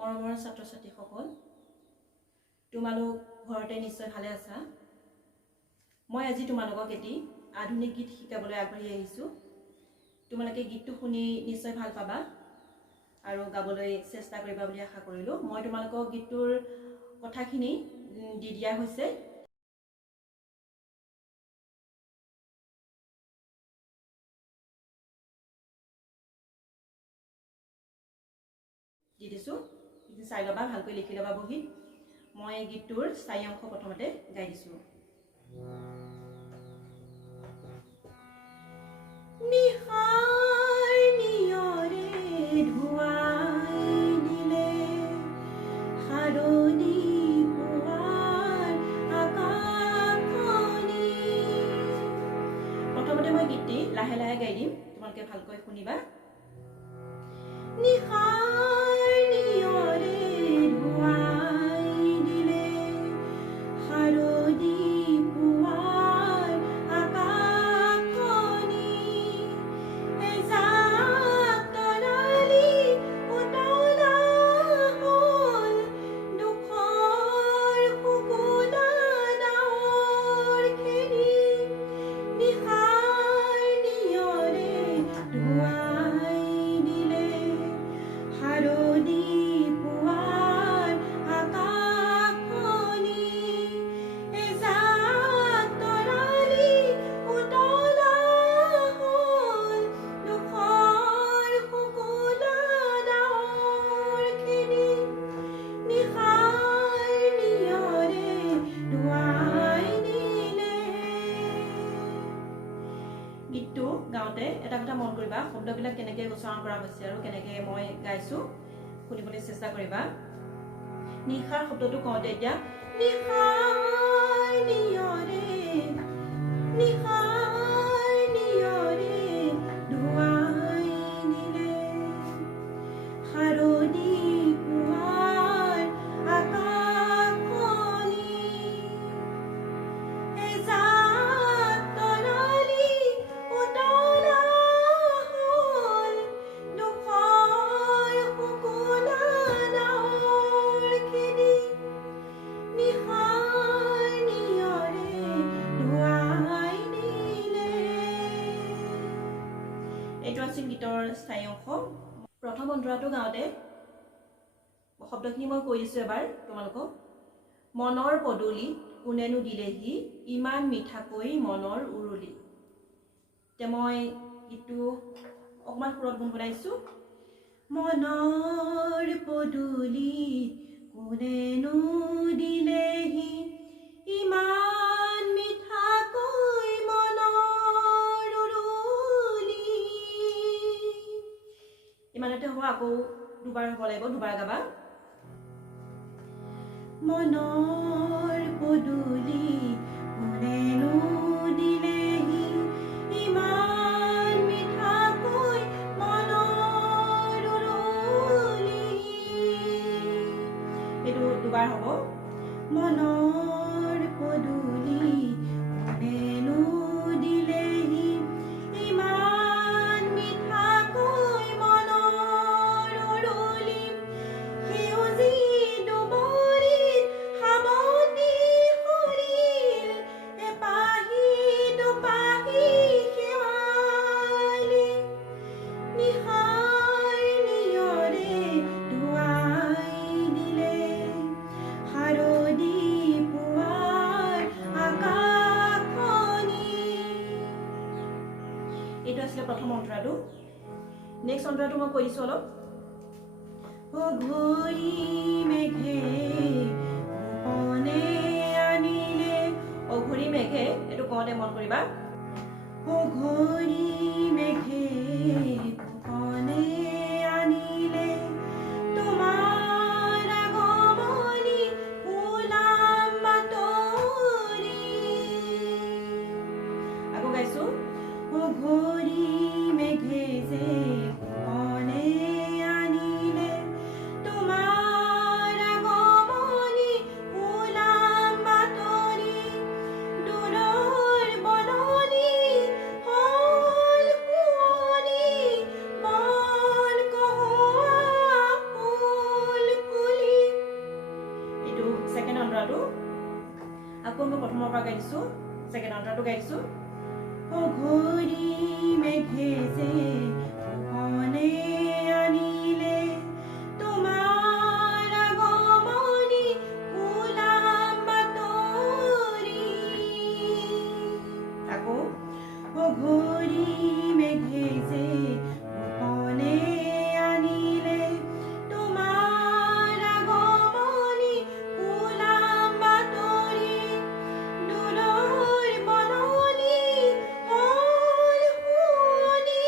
মৰমৰ ছাত্ৰ ছাত্ৰীসকল, তোমালোক ঘৰতে নিশ্চয় ভালে আছা। মই আজি তোমালোকক এটি আধুনিক গীত শিকাবলৈ আগবাঢ়ি আহিছোঁ। তোমালোকে গীতটো শুনি নিশ্চয় ভাল পাবা আৰু গাবলৈ চেষ্টা কৰিবা বুলি আশা কৰিলোঁ। মই তোমালোকক গীতটোৰ কথাখিনি দি দিয়া হৈছে। দি দিছোঁ, চাই ল'বা, ভালকৈ লিখি ল'বা বহীত। মই গীতটোৰ 4 অংশ প্ৰথমতে গাই দিছোঁ। নিশাৰ নিয়ৰে ধুৱাই দিলে সাৰণি পুৱাৰ আকাশখনি। প্ৰথমতে মই গীতটি লাহে লাহে গাই দিম, তোমালোকে ভালকৈ শুনিবা। নিশাৰ নিয়ৰে ধুৱাই দিলে সাৰণি পুৱাৰ আকাশখনি। এজাক তৰালি উতলা হ'ল দুখৰ শুকুলা ডাৱৰখিনি। নিশাৰ নিয়ৰে ধুৱাই দিলে সাৰণি পুৱাৰ আকাশখনি। এজাক তৰালি উতলা হ'ল দুখৰ শুকুলা ডাৱৰখিনি। নিশাৰ নিয়ৰে ধুৱাই দিলে। গীতটো গাওঁতে এটা কথা মন কৰিবা, শব্দবিলাক কেনেকৈ উচ্চাৰণ কৰা হৈছে আৰু কেনেকৈ মই গাইছোঁ শুনিবলৈ চেষ্টা কৰিবা। নিশাৰ শব্দটো কওঁতে এতিয়া নিশাৰ নিয়ৰে, নিশাৰ নিয়ৰে ধুৱাই দিলে সাৰণি পুৱাৰ আকাশখনি। এজাক তৰালি উতলা হ'ল দুখৰ শুকুলা ডাৱৰখিনি। নিশাৰ নিয়ৰে ধুৱাই দিলে। এইটো আছিল গীতৰ 4 অংশ। প্ৰথম অন্তৰাটো গাওঁতে শব্দখিনি মই কৈ দিছোঁ এবাৰ তোমালোকক। মনৰ পদূলিত কোনেনো দিলেহি ইমান মিঠাকৈ মনৰ উৰুলি। এতিয়া মই গীতটো অকণমান সুৰত গুণগুণাইছোঁ। মনৰ পদূলিত কোনেনো দিলেহি ইমান মিঠাকৈ মনৰ উৰুলি। ইমানতে হ'ব, আকৌ দুবাৰ হ'ব লাগিব, দুবাৰ গাবা। মনৰ পদূলিত কোনেনো দিলেহি ইমান মিঠাকৈ মনৰ উৰুলি। এইটো দুবাৰ হ'ব। মনৰ পদূলিত কোনেনো দিলেহি ইমান মিঠাকৈ মনৰ উৰুলি। সেউজী দুবৰিত সাৱতি সৰিল এপাহি দুপাহি শেৱালি। নিশাৰ নিয়ৰে ধুৱাই দিলে সাৰণি পুৱাৰ আকাশখনি। এইটো আছিলে প্ৰথম অন্তৰাটো। নেক্সট অন্তৰাটো মই কৈ দিছোঁ অলপ। অঘৰী মেঘে গোপনে আনিলে, অঘৰী মেঘে, এইটো কওঁতে মন কৰিবা। অঘৰী মেঘে গোপনে আনিলে তোমাৰ আগমনি ওলাম বাতৰি। আকৌ গাইছোঁ। অঘৰী মেঘে যে গোপনে আনিলে তোমাৰ আগমনি ওলাম বাতৰি। দূৰৰ বননি হ'ল শুৱনি সেকেন্ড অন্তৰটো গাই দিছো ঘড়ী মেঘে যে মনে আনিলে তোমাৰ আগমনি ওলাম বাতৰি আকৌ ঘড়ী মেঘে যে মনে আনিলে তোমাৰ আগমনি ওলাম বাতৰি দূৰৰ বননি হ'ল শুৱনি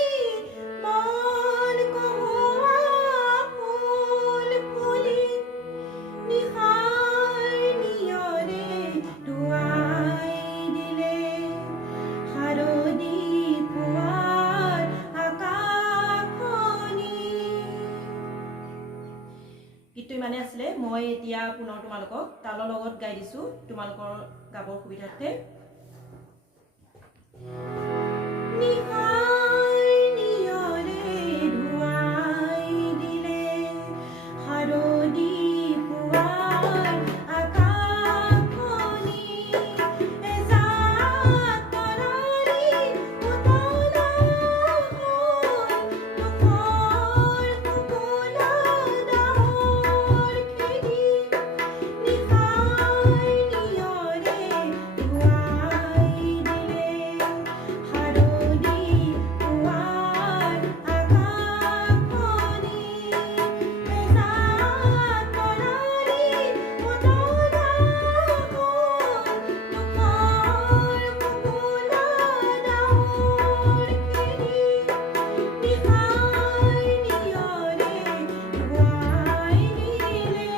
মন কহুৱা ফুল ফুলি নিশাৰ নিয়ৰে ধুৱাই দিলে শাৰদী পুৱাৰ আকাশখনি গীতটো ইমানে আছিলে মই এতিয়া পুনৰ তোমালোকক তালৰ লগত গাই দিছো তোমালোকৰ গাবৰ সুবিধাৰ্থে নিশাৰ নিয়ৰে ধুৱাই দিলে শাৰদী পুৱাৰ আকাশখনি এজাক তৰালি উতলা হ'ল দুখৰ কুকুলা ডাৱৰ খেদি নিশাৰ নিয়ৰে ধুৱাই দিলে শাৰদী পুৱাৰ আকাশখনি এজাক তৰালি উতলা হ'ল দুখৰ কুকুলা ডাৱৰ খেদি নিশাৰ নিয়ৰে ধুৱাই দিলে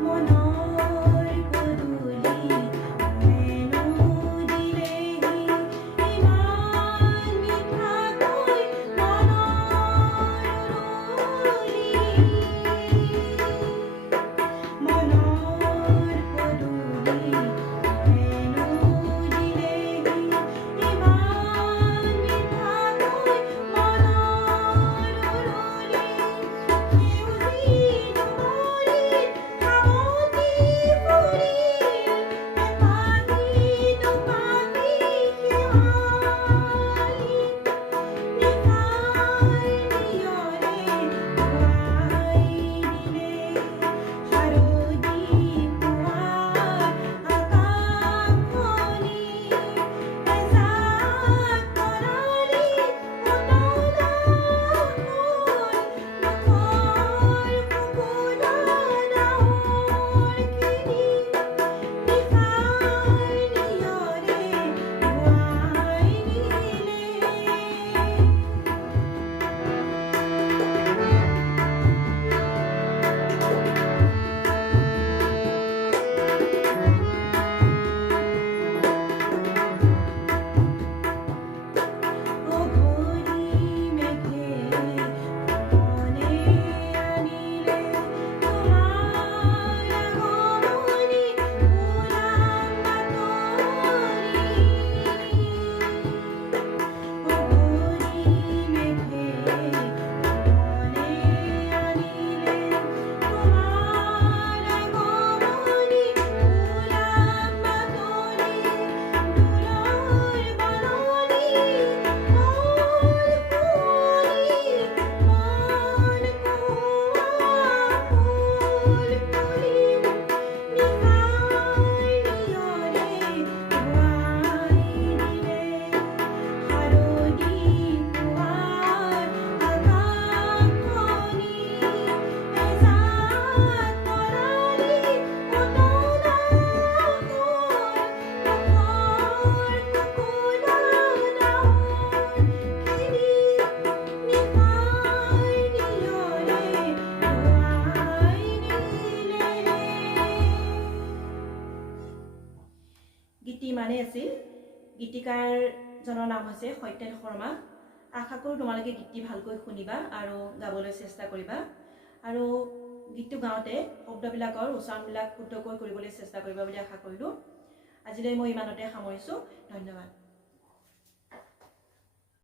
মনৰ পদূলি হেনো দিলেহি ইমান মিঠাকৈ মনৰ উৰুলি মনৰ পদূলি হেনো দিলেহি ইমান মিঠাকৈ মনৰ উৰুলি সেউজী দুবৰিত সাৱতি ফুৰিল এপাহি দুপাহি শেৱালি নিশাৰ নিয়ৰে ধুৱাই দিলে শাৰদী পুৱাৰ আকাশখনি এজাক তৰালি উতলা হ'ল দুখৰ কুকুলা ডাৱৰ খেদি নিশাৰ নিয়ৰে ধুৱাই দিলে ঘড়ী মেঘে মনে আনিলে তোমাৰ আগমনি ওলাম বাতৰি ঘড়ী মেঘে মনে আনিলে তোমাৰ আগমনি ওলাম বাতৰি দূৰৰ বননি হ'ল শুৱনি মন কহুৱা ফুল ফুলি নিশাৰ নিয়ৰে ধুৱাই দিলে শাৰদী পুৱাৰ আকাশখনি এজাক তৰালি উতলা হ'ল দুখৰ কুকুলা ডাৱৰ খেদি নিশাৰ নিয়ৰে ধুৱাই দিলে গীতটি ইমানেই আছিল গীতিকাৰজনৰ নাম হৈছে সত্যেন শৰ্মা আশা কৰোঁ তোমালোকে গীতটি ভালকৈ শুনিবা আৰু গাবলৈ চেষ্টা কৰিবা আৰু গীতটো গাওঁতে শব্দবিলাকৰ উচ্চাৰণবিলাক শুদ্ধকৈ কৰিবলৈ চেষ্টা কৰিবা বুলি আশা কৰিলোঁ আজিলৈ মই ইমানতে সামৰিছোঁ। ধন্যবাদ।